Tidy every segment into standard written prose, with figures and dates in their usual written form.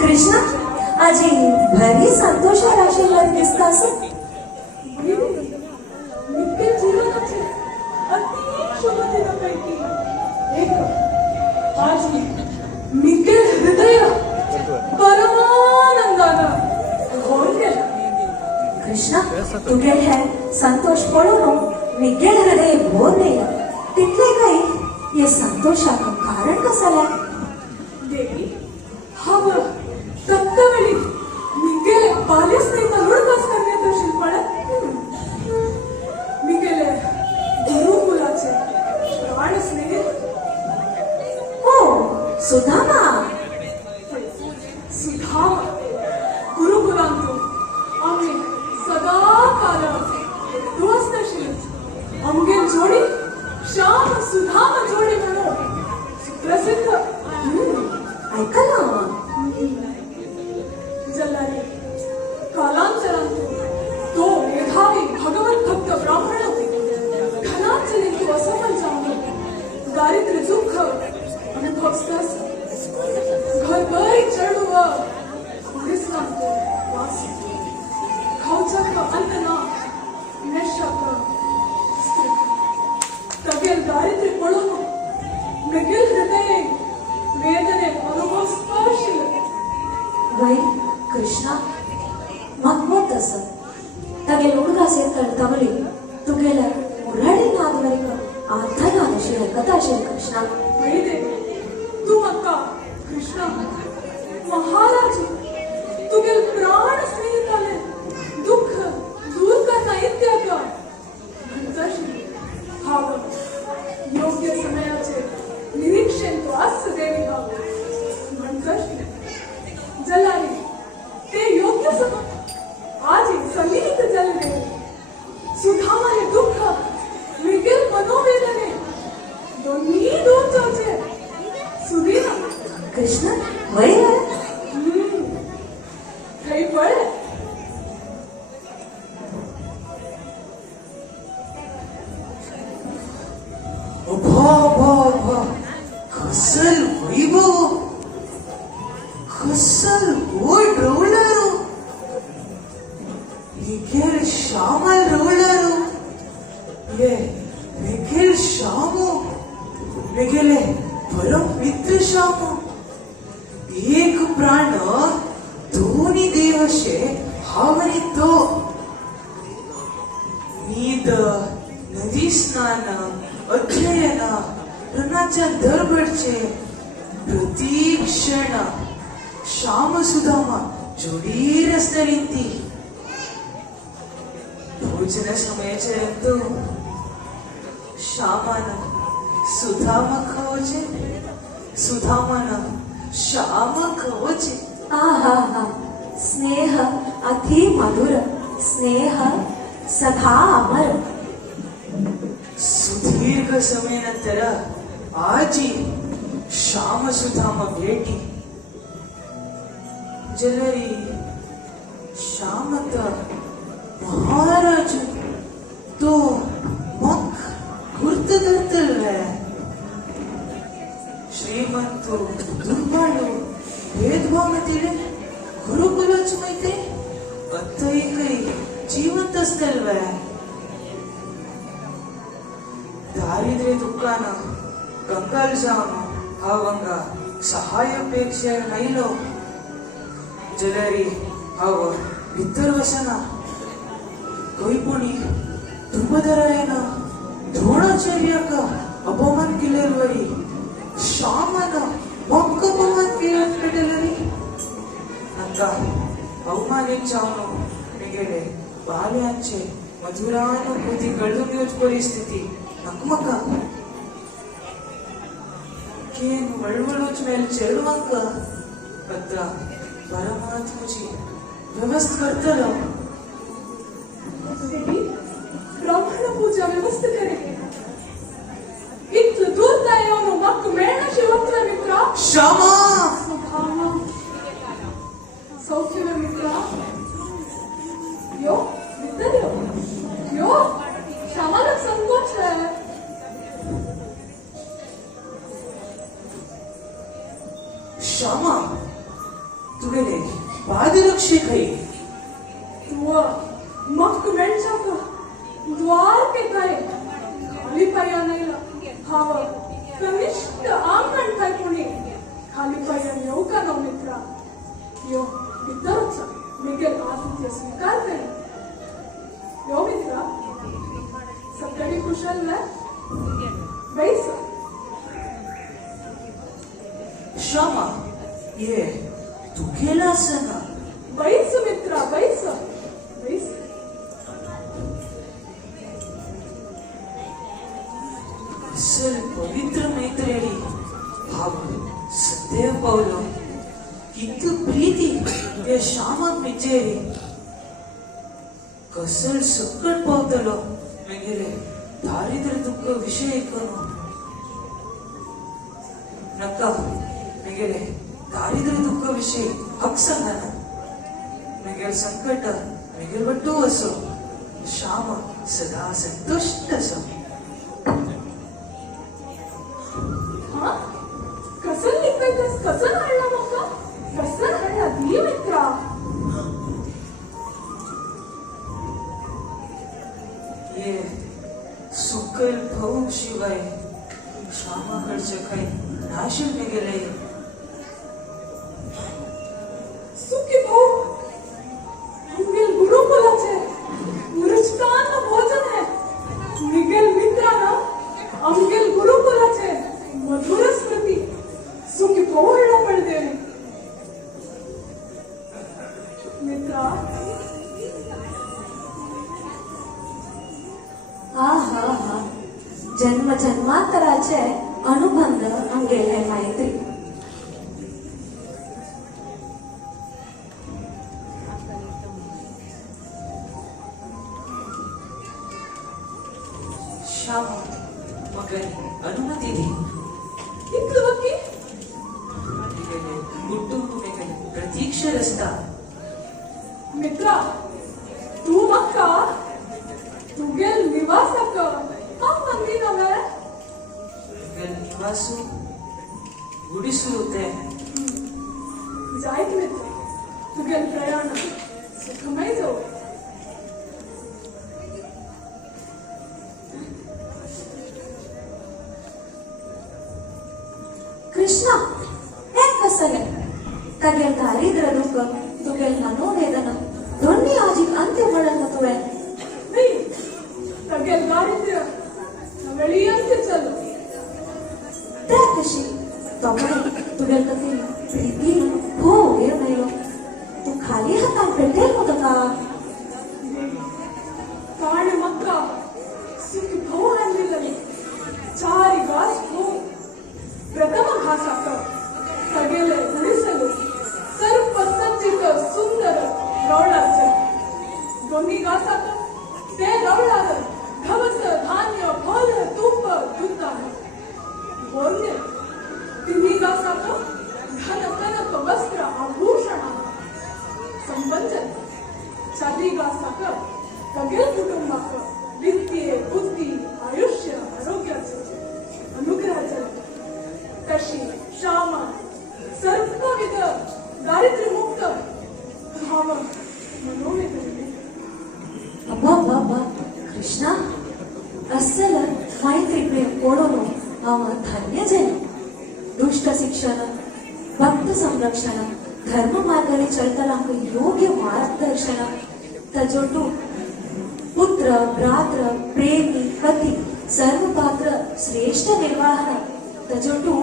कृष्णा आजी भरी संतोष राशीवर दिसतास. नित्य जीवनाचे अति शुभ दिनापैकी एक आज नित्य हृदय परमानंदानं घोळ केला. कृष्णा तुगे हे संतोष पळून निगेल हृदय भोर नाही तिथले काही ये संतोषाचं कारण कसाला. देवी हव तत्तवेळी मी गेले बालीस नाही तर लुडकास करण्यात शिल्पळत मी गेले गुरुकुलाचे प्राण स्नेह हो सुधामा सुधामा गुरुकुलांतून आम्ही सदा काल दोस्तशील आमगे जोडी श्याम सुधामा जोडी म्हणून प्रसिद्ध ऐका ना जल्लारी कालांतरांतून तो मेधावी भगवत भक्त ब्राह्मण धनार्जने तो असफल जाऊन दारिद्र्य दुःख अनुभवस्तस घरभरी चढव घोडीस्तांतो वास खाऊचक अन्नना नेशक तगेल दारिद्र्य पळून मृगेल हृदय वेदने अनुभव स्पर्शिल. वै कृष्णा मग तसं तगे लुडगासे तळतवली तुगेला उराडी नादवरिक आर्थनादशील कथाशील कृष्णा. वैदे तू मक्का कृष्णा महाराज तुगेल प्राण स्नेहिताले दुःख दूर करना इत्याग म्हणताशी हाव योग्य समयाचे निरीक्षण तो अस देवी हाव म्हणताशी जलारी ते योग्य समय आज समीत जलवे सुधामाने दुःख विगील मनोवेदने दोन्ही दूर जाऊचे सुधीना. कृष्ण वय काही पळ कसल वैभव कसल गोड रोवलारू निखिल श्यामल रोवलारू ये निखिल श्यामो निखिले परम मित्र श्यामो एक प्राण दोन्ही देवशे हावनी तो नीद नदी स्नान अध्ययन रणाच्या दरबडचे प्रतीक्षण श्याम सुधामा जोडी रस्त्यालिंती भोजन समयाचे रंतू श्यामान सुधामा खावचे सुधामान श्याम खावचे. आहा हा स्नेह अति मधुर स्नेह सदा अमर. सुदीर्घ समयानंतर आजी श्याम सुधामा भेटी जलरी श्यामत महाराज तो मग गुर्त धरतल्वे श्रीमंतु दुर्बाळु भेदभाव तिले गुरुकुलाची मैत्री अत्तई काही जिवंत असतल्वे दारिद्र्य दुःखानं कंगाल जाऊन हावंग सहाय्यपेक्षा नैलो जलरी हाव भितर वसना कैपुणी दुर्बधरायन द्रोणाचार्याक अपमान केलेलवरी श्यामन मक्क अपमान केलेलरी नंका अवमानित जाऊन निगेले बाल्यांचे मधुरानुभूती कळून येऊच परिस्थिती नकमका केन वळवळूच मेल चेडवांक आता परमात्मची व्यवस्था करतलो. देवी ब्राह्मण पूजा व्यवस्था करे इतलं दूर येऊन मग मेळणं शिवत्व मित्रा श्यामा सुधामा सौख्य मित्रा यो मित्र यो श्यामाला संकोच है. श्यामा तुगेले पादरक्षे खै तू मग मेळच्या का द्वार के काय खाली पाया नाही हाव कनिष्ठ आंगण काय कोणी खाली पाया येऊ का ना मित्रा यो इतरच मिगेल आतिथ्य स्वीकार करे यो मित्रा सगळी कुशल ना बैस श्यामा ये तू गेलास ना बैस मित्रा बैस बैस असल पवित्र मैत्रिणी भाव सदैव पावलो कित प्रीती या श्यामाक मिचेरी कसल संकट पावतलो मेगेले दारिद्र्य दुःख विषय करू नका मेगेले दारिद्र्य दुःख विषय हक सांगाना मेगेल संकट मेगेल बट्टू असो श्याम सदा संतुष्ट असो हा कसं निघायचंस कसं आणला मग कसं आणला दी मित्रा ये सुकल भाऊ शिवाय श्यामाकडचे काही नाशिल मी गेले सुखी भाऊ आमगेल गुरुकुलाचे मृष्टान्न भोजन है निगेल मित्रांना आमगेल गुरुकुलाचे मधुर स्मृती सुखी भाऊला पडते मित्रा हा हा हा जन्म जन्मांतराचे अनुबंध अंगेले मैत्री श्याम मगन अनुमती दी इतकं बाकी गुट्टू मेगन प्रतीक्षा रस्ता मित्रा तू मक्का तुगेल निवासक हा मंदी नव्हे मेगन निवासू गुडिसू होते जायत मित्र तुगेल प्रयाण सुखमय जाऊ कृष्णा हे कसले तगेल दारिद्र्य दुःख तुगेल मनोवेदना दोन्ही आजी अंत्य पडलं तुवे नाही तगेल दारिद्र्य नवळी अंत्य चल त्या कशी तमणे तुगेल कधी प्रीती हो ये मेलो तू खाली हातान भेटेल होत का काणे मक्का सुखी भाऊ आणलेलं चारी घास हो प्रथम घासाक सगळे उडिसಲು सर्व सज्जित सुंदर रवळाचे दोन्ही घासाक ते रवळार धवस धान्य फल तूप दूध बोलणे तिन्ही घासाक धन कनक वस्त्र आभूषण संबंधन चारी घासाक सगळे कुटुंबाक वित्तीय बुद्धी आयुष्य आरोग्याचे अनुग्रहाचे कशी श्यामा सर्वविध दारिद्र्यमुक्त भाव मनोवेदने अब्बा कृष्णा असल मैत्री प्रेम कोडोनो अव धन्य जन दुष्ट शिक्षण भक्त संरक्षण धर्म मार्गाने चलतलांक योग्य मार्गदर्शन तजोटू पुत्र भ्रात्र प्रेमी पती सर्व पात्र श्रेष्ठ निर्वाहन तजोटू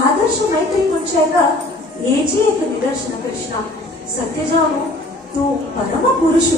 आदर्श मैत्री ಮುಂಚಾಗ ಏಜಿ एक निदर्शन कृष्णा सत्य जाणू तू परम पुरुष